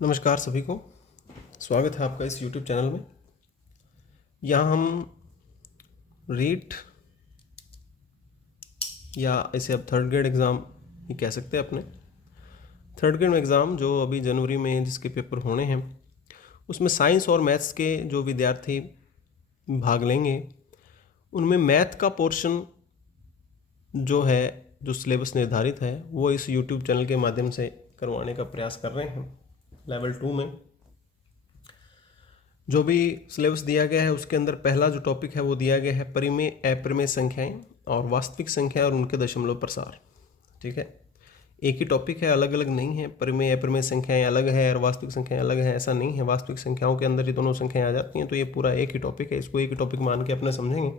नमस्कार सभी को, स्वागत है आपका इस YouTube चैनल में। यहाँ हम रीट या इसे अब थर्ड ग्रेड एग्ज़ाम ही कह सकते हैं अपने थर्ड ग्रेड एग्ज़ाम जो अभी जनवरी में जिसके पेपर होने हैं, उसमें साइंस और मैथ्स के जो विद्यार्थी भाग लेंगे उनमें मैथ का पोर्शन जो सिलेबस निर्धारित है वो इस YouTube चैनल के माध्यम से करवाने का प्रयास कर रहे हैं। लेवल 2 में जो भी सिलेबस दिया गया है उसके अंदर पहला जो टॉपिक है वो दिया गया है परिमेय अप्रमेय संख्याएं और वास्तविक संख्या और उनके दशमलव प्रसार। ठीक है, एक ही टॉपिक है, अलग अलग नहीं है। परिमेय अप्रमेय संख्याएं अलग है और वास्तविक संख्याएं अलग है, ऐसा नहीं है। वास्तविक संख्याओं के अंदर ये दोनों संख्याएं आ जाती हैं, तो ये पूरा एक ही टॉपिक है, इसको एक ही टॉपिक मान के अपने समझेंगे।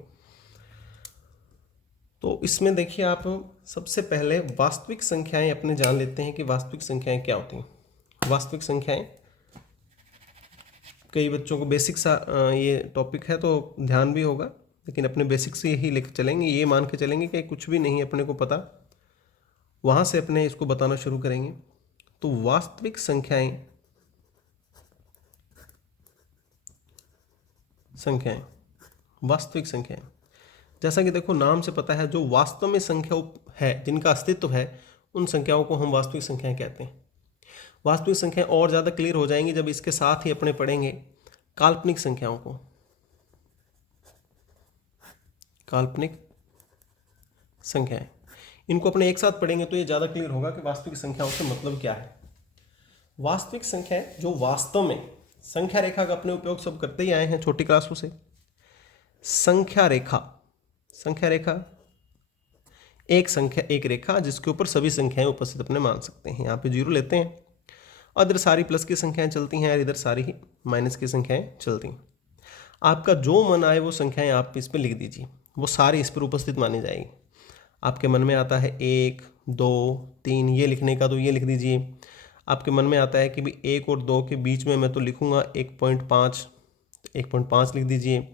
तो इसमें देखिए, आप सबसे पहले वास्तविक संख्याएं अपने जान लेते हैं कि वास्तविक संख्याएं क्या होती हैं। वास्तविक संख्याएं कई बच्चों को बेसिक सा ये टॉपिक है तो ध्यान भी होगा, लेकिन अपने बेसिक से यही लेकर चलेंगे, ये मान के चलेंगे कि कुछ भी नहीं अपने को पता, वहाँ से अपने इसको बताना शुरू करेंगे। तो वास्तविक संख्याएं वास्तविक संख्याएं जैसा कि देखो नाम से पता है, जो वास्तव में संख्या है, जिनका अस्तित्व है, उन संख्याओं को हम वास्तविक संख्याएं कहते हैं। वास्तविक संख्याएं और ज़्यादा क्लियर हो जाएंगी जब इसके साथ ही अपने पढ़ेंगे काल्पनिक संख्याओं को। काल्पनिक संख्याएं, इनको अपने एक साथ पढ़ेंगे तो ये ज़्यादा क्लियर होगा कि वास्तविक संख्याओं से मतलब क्या है। वास्तविक संख्याएं जो वास्तव में, संख्या रेखा का अपने उपयोग सब करते ही आए हैं छोटी क्लासों से। संख्या रेखा एक संख्या, एक रेखा जिसके ऊपर सभी संख्याएं उपस्थित अपने मान सकते हैं। यहाँ पे 0 लेते हैं और इधर सारी प्लस की संख्याएं चलती हैं और इधर सारी ही माइनस की संख्याएं चलती हैं। आपका जो मन आए वो संख्याएं आप इस पर लिख दीजिए, वो सारी इस पर उपस्थित मानी जाएगी। आपके मन में आता है 1, 2, 3 ये लिखने का, तो ये लिख दीजिए। आपके मन में आता है कि भाई 1 और 2 के बीच में मैं तो लिखूँगा 1.5 लिख दीजिए।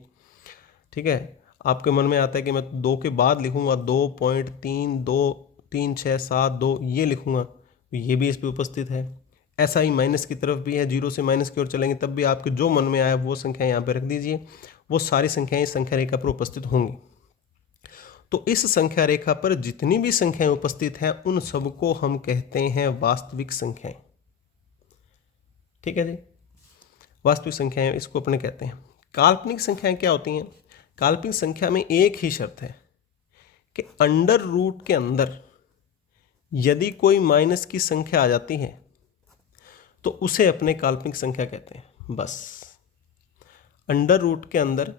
ठीक है, आपके मन में आता है कि मैं 2 के बाद लिखूँगा 2.3, 2, 3, 6, 7, 2 ये लिखूँगा, तो ये भी इस पर उपस्थित है। ऐसा ही माइनस की तरफ भी है, 0 से माइनस की ओर चलेंगे तब भी आपके जो मन में आया वो संख्या यहाँ पे रख दीजिए, वो सारी संख्याएं इस संख्या रेखा पर उपस्थित होंगी। तो इस संख्या रेखा पर जितनी भी संख्याएं उपस्थित हैं उन सबको हम कहते हैं वास्तविक संख्याएं। ठीक है जी, वास्तविक संख्याएं इसको अपने कहते हैं। काल्पनिक संख्याएं क्या होती हैं? काल्पनिक संख्या में एक ही शर्त है कि अंडर रूट के अंदर यदि कोई माइनस की संख्या आ जाती है तो उसे अपने काल्पनिक संख्या कहते हैं। बस, अंडर रूट के अंदर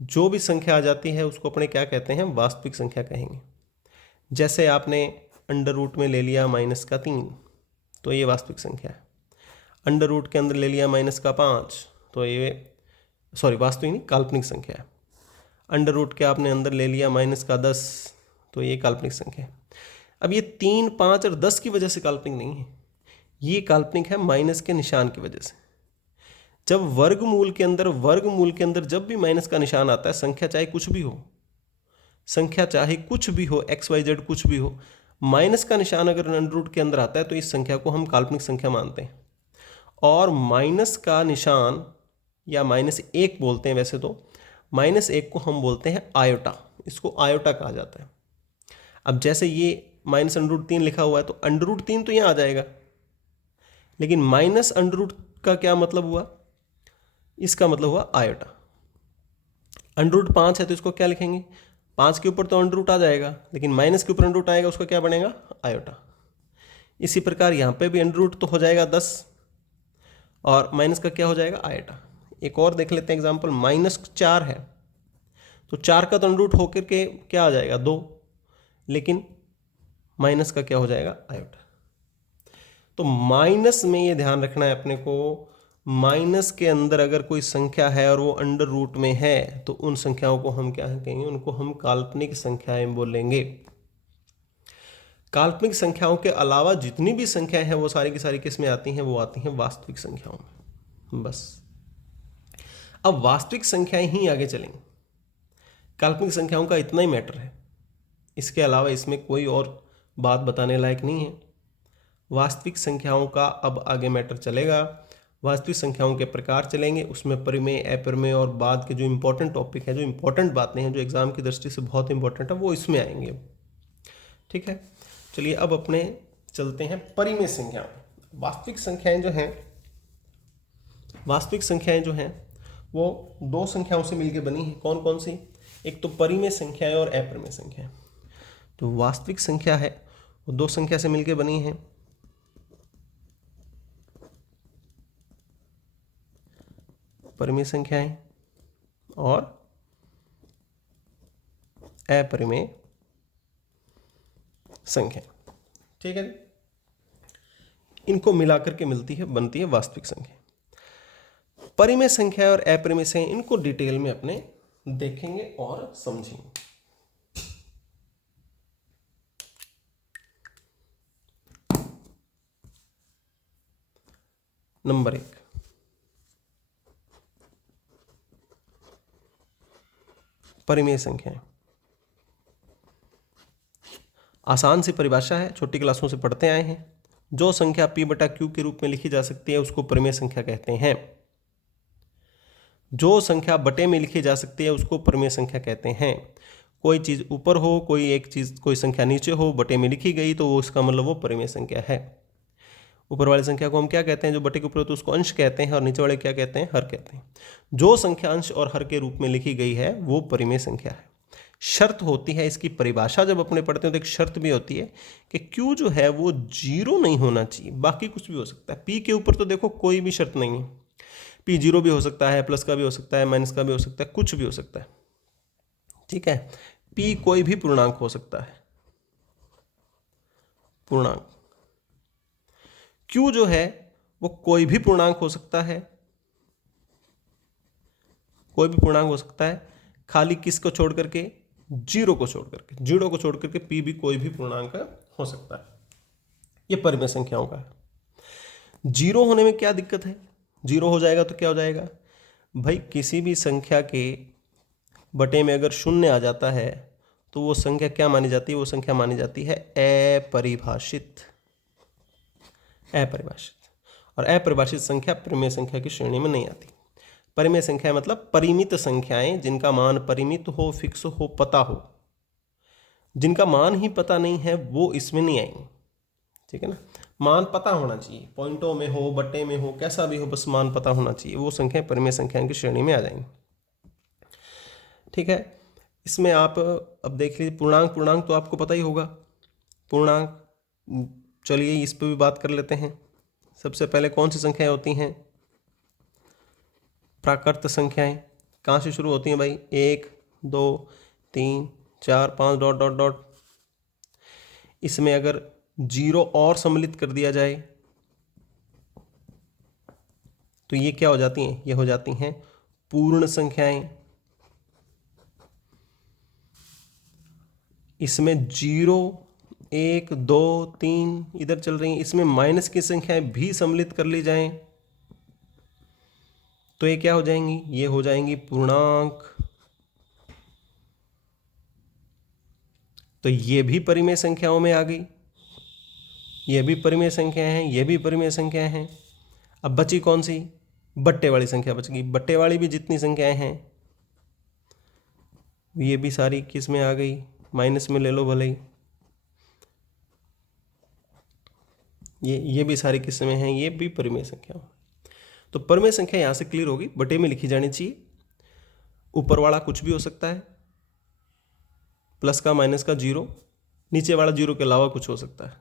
जो भी संख्या आ जाती है उसको अपने क्या कहते हैं? वास्तविक संख्या कहेंगे। जैसे आपने अंडर रूट में ले लिया -3, तो ये वास्तविक संख्या है। अंडर रूट के अंदर ले लिया -5, तो ये वास्तविक नहीं, काल्पनिक संख्या है। अंडर रूट के आपने अंदर ले लिया -10, तो ये काल्पनिक संख्या है। अब ये 3, 5 और 10 की वजह से काल्पनिक नहीं है, ये काल्पनिक है माइनस के निशान की वजह से। जब वर्गमूल के अंदर जब भी माइनस का निशान आता है, संख्या चाहे कुछ भी हो, XYZ कुछ भी हो, माइनस का निशान अगर अंडर रूट के अंदर आता है तो इस संख्या को हम काल्पनिक संख्या मानते हैं। और माइनस का निशान या -1 बोलते हैं, वैसे तो -1 को हम बोलते हैं आयोटा, इसको आयोटा कहा जाता है। अब जैसे ये -√3 लिखा हुआ है तो √3 तो यहाँ आ जाएगा, लेकिन माइनस अंडर रूट का क्या मतलब हुआ? इसका मतलब हुआ आयोटा। √5 है तो इसको क्या लिखेंगे? 5 के ऊपर तो अंडर रूट आ जाएगा, लेकिन माइनस के ऊपर अंडर रूट आएगा, उसका क्या बनेगा? आयोटा। इसी प्रकार यहाँ पे भी अंडर रूट तो हो जाएगा 10 और माइनस का क्या हो जाएगा? आयोटा। एक और देख लेते हैं एग्जाम्पल, -4 है तो 4 का तो अंडर रूट होकर के क्या आ जाएगा? 2, लेकिन माइनस का क्या हो जाएगा? आयोटा। तो माइनस में ये ध्यान रखना है अपने को, माइनस के अंदर अगर कोई संख्या है और वो अंडर रूट में है तो उन संख्याओं को हम क्या कहेंगे? उनको हम काल्पनिक संख्याएं बोलेंगे। काल्पनिक संख्याओं के अलावा जितनी भी संख्याएं हैं वो सारी की सारी किस में आती हैं? वो आती हैं वास्तविक संख्याओं में। बस, अब वास्तविक संख्याएं ही आगे चलेंगी। काल्पनिक संख्याओं का इतना ही मैटर है, इसके अलावा इसमें कोई और बात बताने लायक नहीं है। वास्तविक संख्याओं का अब आगे मैटर चलेगा। वास्तविक संख्याओं के प्रकार चलेंगे, उसमें परिमेय, अपरिमेय और बाद के जो इंपॉर्टेंट टॉपिक है, जो इंपॉर्टेंट बातें हैं, जो एग्जाम की दृष्टि से बहुत इंपॉर्टेंट है, वो इसमें आएंगे। ठीक है, चलिए अब अपने चलते हैं परिमेय संख्या। वास्तविक संख्याएं जो हैं वो दो संख्याओं से मिलकर बनी है। कौन कौन सी? एक तो परिमेय संख्याएं और अपरिमेय संख्याएं। तो वास्तविक संख्या है वो दो संख्या से मिलकर बनी है। परिमेय संख्याएं और अपरिमेय संख्या। ठीक है जी, इनको मिलाकर के बनती है वास्तविक संख्या। परिमेय संख्या और अपरिमेय संख्या, इनको डिटेल में अपने देखेंगे और समझेंगे। नंबर 1, परिमेय संख्याएं। आसान सी परिभाषा है, छोटी क्लासों से पढ़ते आए हैं। जो संख्या p बटा q के रूप में लिखी जा सकती है उसको परिमेय संख्या कहते हैं। जो संख्या बटे में लिखी जा सकती है उसको परिमेय संख्या कहते हैं। कोई चीज ऊपर हो, कोई संख्या नीचे हो, बटे में लिखी गई तो वो उसका मतलब वो परिमेय संख्या है। ऊपर वाली संख्या को हम क्या कहते हैं? जो बटे के ऊपर हो तो उसको अंश कहते हैं, और नीचे वाले क्या कहते हैं? हर कहते हैं। जो संख्या अंश और हर के रूप में लिखी गई है वो परिमेय संख्या है। शर्त होती है इसकी परिभाषा जब अपने पढ़ते हैं तो एक शर्त भी होती है कि q जो है वो 0 नहीं होना चाहिए, बाकी कुछ भी हो सकता है। p के ऊपर तो देखो कोई भी शर्त नहीं है, p 0 भी हो सकता है, प्लस का भी हो सकता है, माइनस का भी हो सकता है, कुछ भी हो सकता है। ठीक है, p कोई भी पूर्णांक हो सकता है, पूर्णांक। q जो है वो कोई भी पूर्णांक हो सकता है, कोई भी पूर्णांक हो सकता है, खाली किसको छोड़ करके? 0 को छोड़ करके। 0 को छोड़ करके p भी कोई भी पूर्णांक हो सकता है। ये परिमेय संख्याओं का है। 0 होने में क्या दिक्कत है? 0 हो जाएगा तो क्या हो जाएगा भाई? किसी भी संख्या के बटे में अगर शून्य आ जाता है तो वो संख्या क्या मानी जाती है? वो संख्या मानी जाती है अपरिभाषित। अपरिभाषित, और अपरिभाषित संख्या परिमेय संख्या की श्रेणी में नहीं आती। परिमेय संख्या मतलब परिमित संख्याएं, जिनका मान परिमित हो, फिक्स हो, पता हो। जिनका मान ही पता नहीं है वो इसमें नहीं आएंगे। ठीक है ना, मान पता होना चाहिए, पॉइंटों में हो, बट्टे में हो, कैसा भी हो, बस मान पता होना चाहिए, वो संख्या परिमेय संख्याओं की श्रेणी में आ जाएंगी। ठीक है, इसमें आप अब देख लीजिए पूर्णांक तो आपको पता ही होगा। पूर्णांक, चलिए इस पर भी बात कर लेते हैं। सबसे पहले कौन सी संख्याएं होती हैं? प्राकृत संख्याएं। कहाँ से शुरू होती हैं भाई? 1, 2, 3, 4, 5 डॉट डॉट डॉट। इसमें अगर 0 और सम्मिलित कर दिया जाए तो ये क्या हो जाती हैं? ये हो जाती हैं पूर्ण संख्याएं। इसमें 0, 1, 2, 3 इधर चल रही हैं। इसमें माइनस की संख्याएं भी सम्मिलित कर ली जाएं तो ये क्या हो जाएंगी? ये हो जाएंगी पूर्णांक। तो ये भी परिमेय संख्याओं में आ गई। ये भी परिमेय संख्याएं हैं, ये भी परिमेय संख्याएं हैं। अब बची कौन सी? बट्टे वाली संख्या बच गई। बट्टे वाली भी जितनी संख्याएं हैं ये भी सारी किस में आ गई? माइनस में ले लो भले ही। ये भी सारी किस में हैं? ये भी परिमेय संख्या। तो परिमेय संख्या यहाँ से क्लियर होगी, बटे में लिखी जानी चाहिए। ऊपर वाला कुछ भी हो सकता है, प्लस का, माइनस का, 0, नीचे वाला 0 के अलावा कुछ हो सकता है।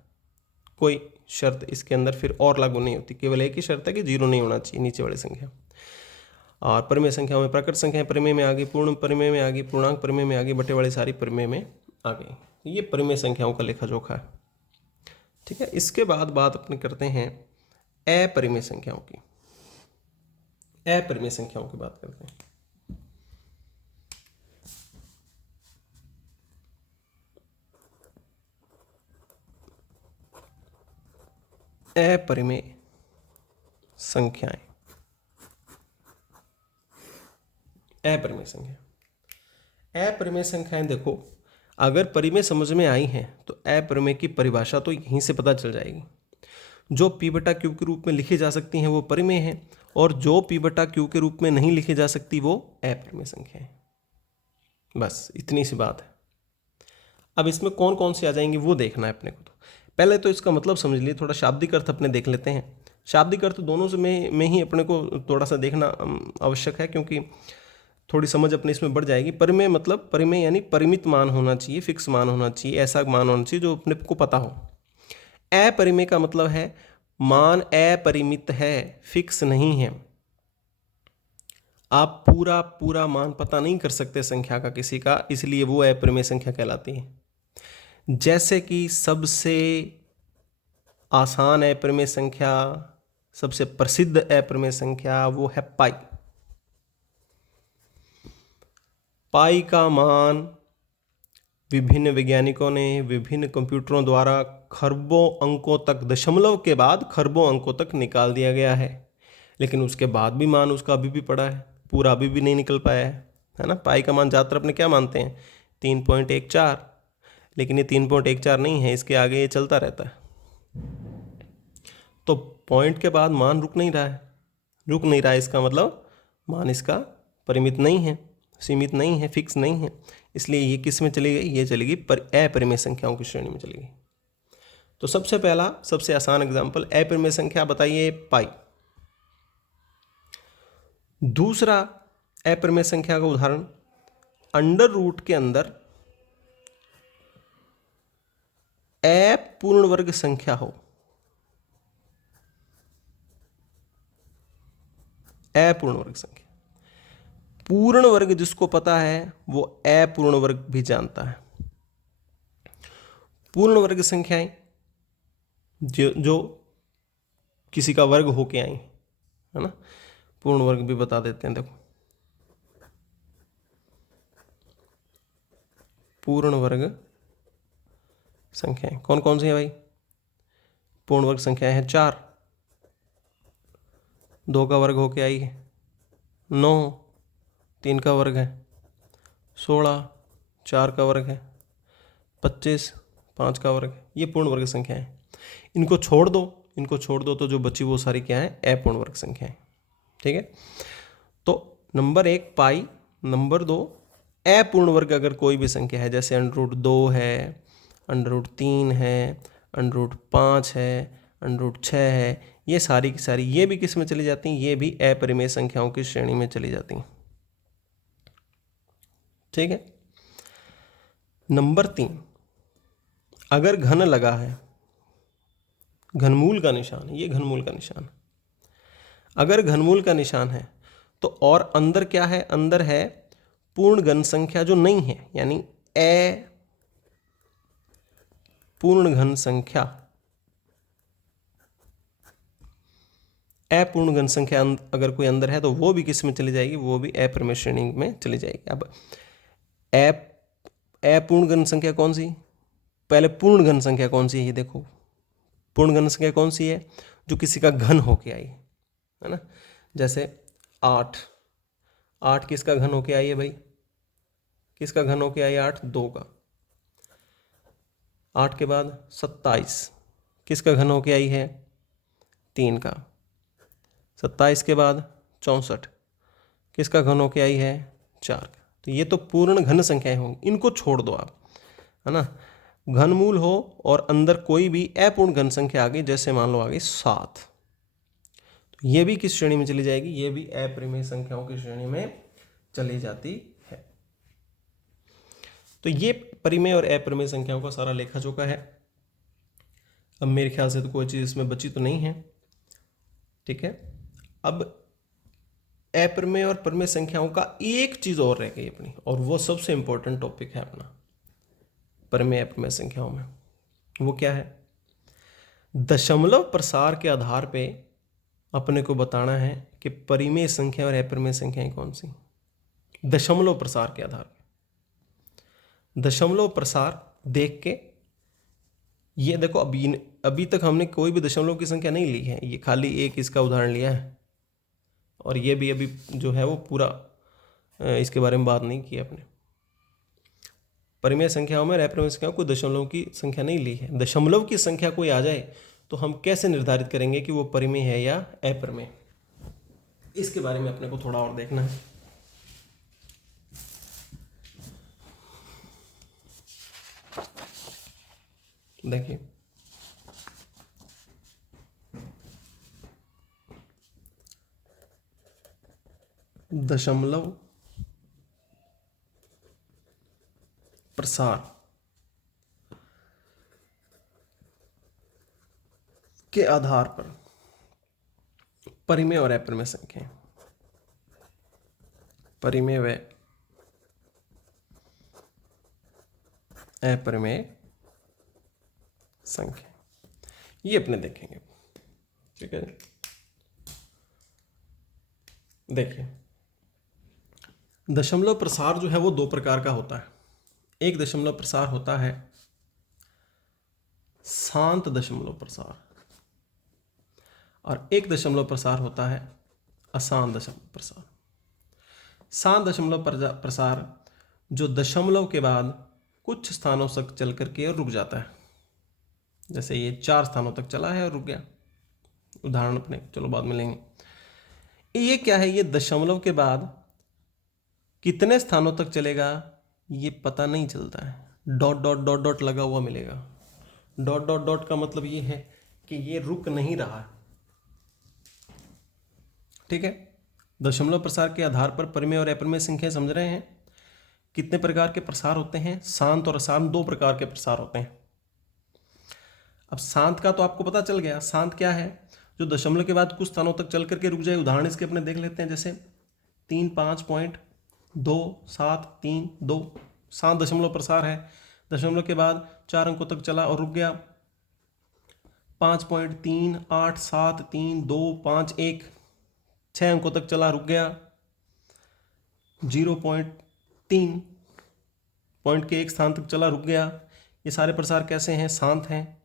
कोई शर्त इसके अंदर फिर और लागू नहीं होती, केवल एक ही शर्त है कि 0 नहीं होना चाहिए नीचे वाली संख्या। और परिमेय संख्याओं में प्राकृत संख्याएं परिमेय में आ गई, पूर्ण परिमेय में आ गई, पूर्णांक परिमेय में आ गई, बटे वाली सारी परिमेय में आ गई। ये परिमेय संख्याओं का लेखा जोखा है। ठीक है, इसके बाद बात अपने करते हैं अपरिमेय संख्याओं की। अपरिमेय संख्याओं की बात करते हैं। अपरिमेय संख्याएं। अपरिमेय संख्या, अपरिमेय संख्याएं देखो, अगर परिमेय समझ में आई हैं तो अपरिमेय की परिभाषा तो यहीं से पता चल जाएगी। जो p बटा क्यू के रूप में लिखी जा सकती हैं वो परिमेय हैं, और जो p बटा क्यू के रूप में नहीं लिखी जा सकती वो अपरिमेय संख्या है। बस इतनी सी बात है। अब इसमें कौन कौन सी आ जाएंगी वो देखना है अपने को। तो पहले तो इसका मतलब समझ लिए, थोड़ा शाब्दिक अर्थ अपने देख लेते हैं। शाब्दिक अर्थ दोनों से में ही अपने को थोड़ा सा देखना आवश्यक है, क्योंकि थोड़ी समझ अपने इसमें बढ़ जाएगी। परिमेय मतलब, परिमेय यानी परिमित मान होना चाहिए, फिक्स मान होना चाहिए, ऐसा मान होना चाहिए जो अपने को पता हो। अपरिमेय का मतलब है मान अपरिमित है, फिक्स नहीं है। आप पूरा पूरा मान पता नहीं कर सकते संख्या का किसी का, इसलिए वो अपरिमेय संख्या कहलाती है। जैसे कि सबसे आसान अपरिमेय संख्या, सबसे प्रसिद्ध अपरिमेय संख्या वो है पाई। पाई का मान विभिन्न वैज्ञानिकों ने विभिन्न कंप्यूटरों द्वारा खरबों अंकों तक, दशमलव के बाद खरबों अंकों तक निकाल दिया गया है, लेकिन उसके बाद भी मान उसका अभी भी पड़ा है, पूरा अभी भी नहीं निकल पाया है ना। पाई का मान ज़्यादातर अपने क्या मानते हैं, 3.14, लेकिन ये 3.14 नहीं है, इसके आगे ये चलता रहता है। तो पॉइंट के बाद मान रुक नहीं रहा है, रुक नहीं रहा है, इसका मतलब मान इसका परिमित नहीं है, सीमित नहीं है, फिक्स नहीं है, इसलिए ये किस में चली गई, ये चलेगी अपरिमेय संख्याओं की श्रेणी में चली गई। तो सबसे पहला, सबसे आसान एग्जांपल अपरिमेय संख्या बताइए, पाई। दूसरा अपरिमेय संख्या का उदाहरण, अंडर रूट के अंदर अपूर्ण वर्ग संख्या हो। अपूर्ण वर्ग संख्या, पूर्ण वर्ग जिसको पता है वो अपूर्ण वर्ग भी जानता है। पूर्ण वर्ग संख्याएं जो किसी का वर्ग होके आई है ना, पूर्ण वर्ग भी बता देते हैं। देखो, पूर्ण वर्ग संख्याएं कौन कौन सी है भाई? पूर्ण वर्ग संख्याएं हैं 4, 2 का वर्ग होके आई है 9, 3 का वर्ग है 16, 4 का वर्ग है 25, 5 का वर्ग है। ये पूर्ण वर्ग संख्या है। इनको छोड़ दो तो जो बची वो सारी क्या है, अपूर्ण वर्ग संख्या है। ठीक है, तो नंबर 1 पाई, नंबर 2 अपूर्ण वर्ग अगर कोई भी संख्या है, जैसे √2 है, √3 है, √5 है, √6 है, ये सारी की सारी ये भी किस में चली जाती हैं, ये भी अपरिमेय संख्याओं की श्रेणी में चली जाती हैं। ठीक है, नंबर 3, अगर घन लगा है, घनमूल का निशान, ये घनमूल का निशान, अगर घनमूल का निशान है तो और अंदर क्या है, अंदर है पूर्ण घन संख्या जो नहीं है, यानी अपूर्ण घन संख्या, अपूर्ण घन संख्या अगर कोई अंदर है तो वो भी किस में चली जाएगी, वो भी अपरिमेय श्रेणी में चली जाएगी। अब अपूर्ण घन संख्या कौन सी, पहले पूर्ण घन संख्या कौन सी है, ये देखो पूर्ण घन संख्या कौन सी है, जो किसी का घन होके आई है ना। जैसे 8 किसका घन होके आई है भाई, किसका घन होके आई है 8, 2 का। 8 के बाद 27 किसका घन होके आई है, 3 का। 27 के बाद 64 किसका घन होके आई है, 4 का। तो ये तो पूर्ण घन संख्याएं होंगी, इनको छोड़ दो आप, है ना। घनमूल हो और अंदर कोई भी अपूर्ण घन संख्या आ गई, जैसे मान लो आ गई 7, तो ये भी किस श्रेणी में चली जाएगी, ये भी अपरिमेय संख्याओं की श्रेणी में चली जाती है। तो ये परिमेय और अपरिमेय संख्याओं का सारा लेखा जोखा है। अब मेरे ख्याल से तो कोई चीज़ इसमें बची तो नहीं है। ठीक है, अब अपरिमेय और परिमेय संख्याओं का एक चीज़ और रह गई अपनी, और वो सबसे इंपॉर्टेंट टॉपिक है अपना परिमेय अपरिमेय संख्याओं में। वो क्या है, दशमलव प्रसार के आधार पे अपने को बताना है कि परिमेय संख्या और अपरिमेय संख्याएं कौन सी। दशमलव प्रसार के आधार पे, दशमलव प्रसार देख के, ये देखो अभी तक हमने कोई भी दशमलव की संख्या नहीं ली है, ये खाली एक इसका उदाहरण लिया है, और ये भी अभी जो है वो पूरा इसके बारे में बात नहीं की अपने। परिमेय संख्याओं में और अपरिमेय संख्याओं को दशमलव की संख्या नहीं ली है। दशमलव की संख्या कोई आ जाए तो हम कैसे निर्धारित करेंगे कि वो परिमेय है या अपरिमेय? इसके बारे में अपने को थोड़ा और देखना है। देखिए, दशमलव प्रसार के आधार पर परिमेय और अपरिमेय संख्या, परिमेय व अपरिमेय संख्या, ये अपने देखेंगे। ठीक है, देखिए दशमलव प्रसार जो है वो दो प्रकार का होता है। एक दशमलव प्रसार होता है शांत दशमलव प्रसार, और एक दशमलव प्रसार होता है अशांत दशमलव प्रसार। शांत दशमलव प्रसार जो दशमलव के बाद कुछ स्थानों तक चल करके और रुक जाता है, जैसे ये 4 स्थानों तक चला है और रुक गया, उदाहरण अपने चलो बाद में लेंगे। ये क्या है, ये दशमलव के बाद कितने स्थानों तक चलेगा ये पता नहीं चलता है, डॉट डॉट डॉट डॉट लगा हुआ मिलेगा। डॉट डॉट डॉट का मतलब ये है कि ये रुक नहीं रहा है। ठीक है, दशमलव प्रसार के आधार पर परिमेय और अपरिमेय संख्या समझ रहे हैं। कितने प्रकार के प्रसार होते हैं? शांत और अशांत 2 प्रकार के प्रसार होते हैं। अब शांत का तो आपको पता चल गया, शांत क्या है, जो दशमलव के बाद कुछ स्थानों तक चल करके रुक जाए। उदाहरण इसके अपने देख लेते हैं, जैसे 35.27332 शांत दशमलव प्रसार है। दशमलव के बाद 4 अंकों तक चला और रुक गया। 5.387325 6 अंकों तक चला रुक गया। 0.3 पॉइंट के 1 स्थान तक चला रुक गया। ये सारे प्रसार कैसे हैं? शांत हैं।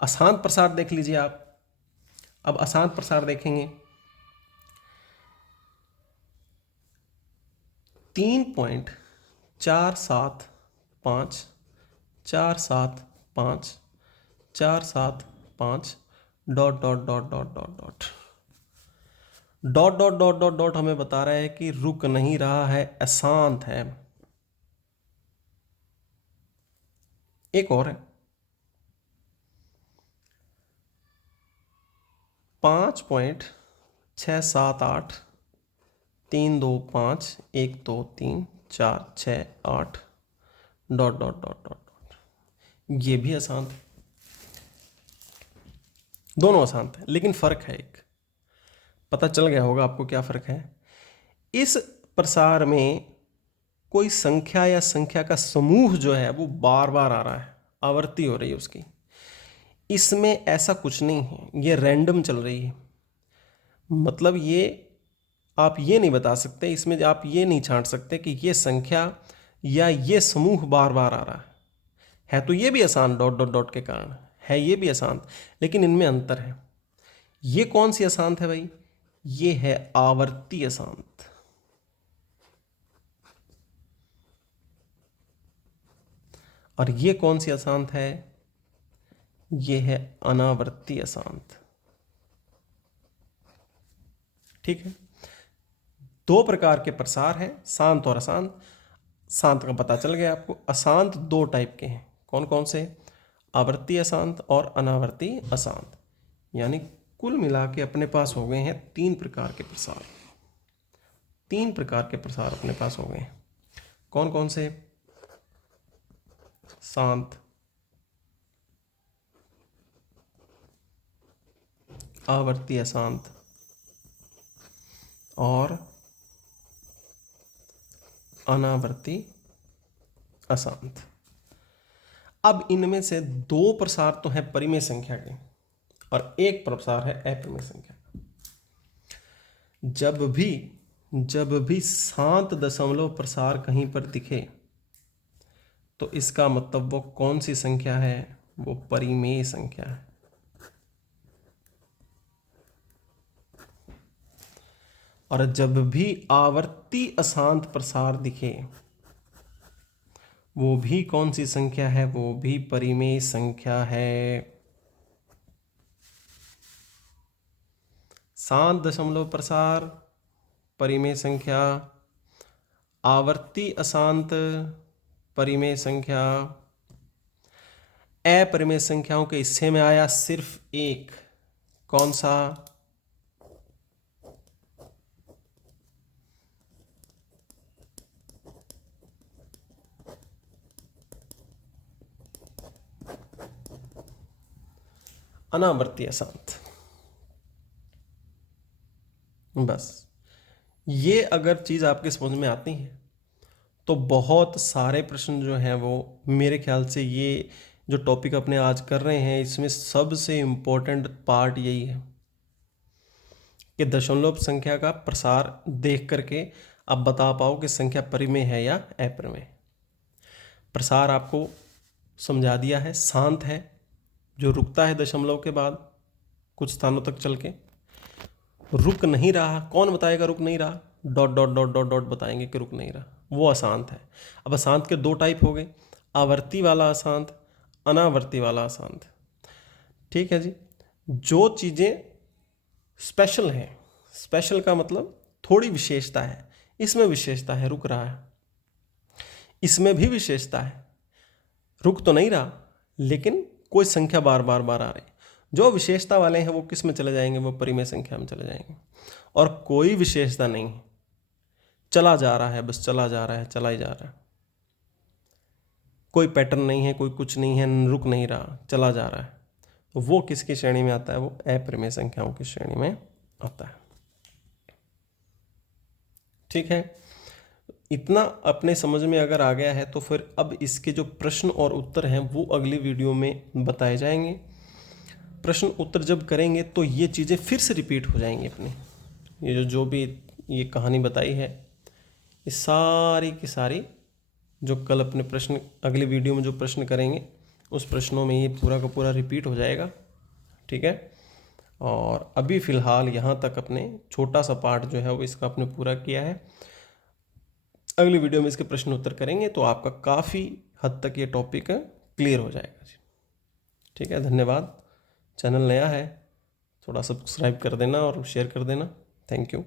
अशांत प्रसार देख लीजिए आप। अब अशांत प्रसार देखेंगे, 3.475 475 475 dot dot dot dot dot dot dot dot dot dot dot हमें बता रहा है कि रुक नहीं रहा है, अशांत है। एक और है 5.678 325 1 2 3 4 6 8 dot dot dot dot dot, ये भी अशांत है। दोनों अशांत है, लेकिन फर्क है एक, पता चल गया होगा आपको क्या फर्क है। इस प्रसार में कोई संख्या या संख्या का समूह जो है वो बार बार आ रहा है, आवर्ती हो रही है उसकी। इसमें ऐसा कुछ नहीं है, ये रैंडम चल रही है। मतलब ये आप ये नहीं बता सकते, इसमें आप ये नहीं छांट सकते कि ये संख्या या ये समूह बार बार आ रहा है। तो ये भी आसान डॉट डॉट डॉट के कारण है, ये भी आसान, लेकिन इनमें अंतर है। ये कौन सी अशांत है भाई? ये है आवर्ती अशांत। और ये कौन सी अशांत है? ये है अनावर्ती अशांत। ठीक है, 2 प्रकार के प्रसार हैं, शांत और अशांत। शांत का पता चल गया आपको। अशांत 2 टाइप के हैं, कौन कौन से? आवर्ती अशांत और अनावर्ती अशांत। यानी कुल मिला के अपने पास हो गए हैं 3 प्रकार के प्रसार। 3 प्रकार के प्रसार अपने पास हो गए हैं। कौन कौन से? शांत, आवर्ती अशांत और अनावर्ती अशांत। अब इनमें से 2 प्रसार तो हैं परिमेय संख्या के और एक प्रसार है अपरिमेय संख्या। जब भी शांत दशमलव प्रसार कहीं पर दिखे तो इसका मतलब वो कौन सी संख्या है? वो परिमेय संख्या है। और जब भी आवर्ती अशांत प्रसार दिखे वो भी कौन सी संख्या है? वो भी परिमेय संख्या है। शांत दशमलव प्रसार, परिमेय संख्या, आवर्ती अशांत, परिमेय संख्या। अपरिमेय संख्याओं के हिस्से में आया सिर्फ एक, कौन सा? अनावर्ती अशांत। बस ये अगर चीज़ आपके समझ में आती है तो बहुत सारे प्रश्न जो हैं वो, मेरे ख्याल से ये जो टॉपिक अपने आज कर रहे हैं इसमें सबसे इम्पोर्टेंट पार्ट यही है कि दशमलव संख्या का प्रसार देख करके आप बता पाओ कि संख्या परिमेय है या अपरिमेय। प्रसार आपको समझा दिया है, शांत है, जो रुकता है दशमलव के बाद कुछ स्थानों तक चल के, रुक नहीं रहा। कौन बताएगा रुक नहीं रहा? Dot dot dot dot dot बताएंगे कि रुक नहीं रहा, वो अशांत है। अब अशांत के दो टाइप हो गए, आवर्ती वाला अशांत, अनावर्ती वाला अशांत। ठीक है जी। जो चीज़ें स्पेशल हैं, स्पेशल का मतलब थोड़ी विशेषता है, इसमें विशेषता है, रुक रहा है। इसमें भी विशेषता है, रुक तो नहीं रहा लेकिन कोई संख्या बार बार बार आ रही। जो विशेषता वाले हैं वो किस में चले जाएंगे? वो परिमेय संख्या में चले जाएंगे। और कोई विशेषता नहीं है, चला जा रहा है, बस चला जा रहा है, चला ही जा रहा है, कोई पैटर्न नहीं है, कोई कुछ नहीं है, रुक नहीं रहा, चला जा रहा है, तो वो किसकी श्रेणी में आता है? वो अपरिमेय संख्याओं की श्रेणी में आता है। ठीक है, इतना अपने समझ में अगर आ गया है तो फिर अब इसके जो प्रश्न और उत्तर हैं वो अगली वीडियो में बताए जाएंगे। प्रश्न उत्तर जब करेंगे तो ये चीज़ें फिर से रिपीट हो जाएंगी अपनी। ये जो भी ये कहानी बताई है, ये सारी की सारी जो कल अपने प्रश्न, अगली वीडियो में जो प्रश्न करेंगे उस प्रश्नों में ये पूरा का पूरा रिपीट हो जाएगा। ठीक है, और अभी फ़िलहाल यहाँ तक अपने छोटा सा पार्ट जो है वो इसका अपने पूरा किया है। अगली वीडियो में इसके प्रश्न उत्तर करेंगे तो आपका काफ़ी हद तक ये टॉपिक क्लियर हो जाएगा जी। ठीक है, धन्यवाद। चैनल नया है, थोड़ा सब्सक्राइब कर देना और शेयर कर देना। Thank you.